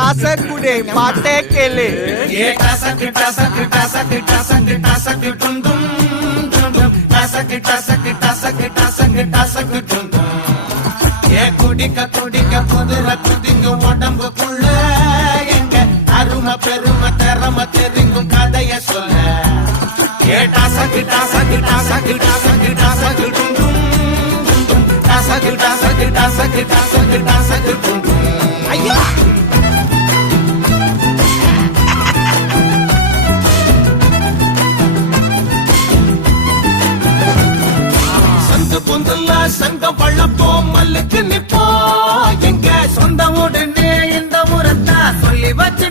காசை குடே பாட்டே கேளு ஏ டசக்கு டசக்கு டசக்கு டசக்கு டசக்கு டும் டும் டும் டும் டசக்கு டசக்கு டசக்கு டசக்கு டசக்கு டும் டும் ஏ குடிக்க குடிக்க குதிரை குதிங்க உடம்புக்குள்ள எங்க அருமை பெருமை திறமை தெரிங்கும் கதைய சொல்ல ஏ டசக்கு டசக்கு டசக்கு டசக்கு டசக்கு டும் டும் டும் டும் டசக்கு டசக்கு டசக்கு டசக்கு டசக்கு டும் டும் ஐயா பொந்துல சங்கம் பள்ளப்போம் மல்லுக்கு நிப்போம் எங்க சொந்த உடனே இந்த முறத்தா சொல்லி வச்சு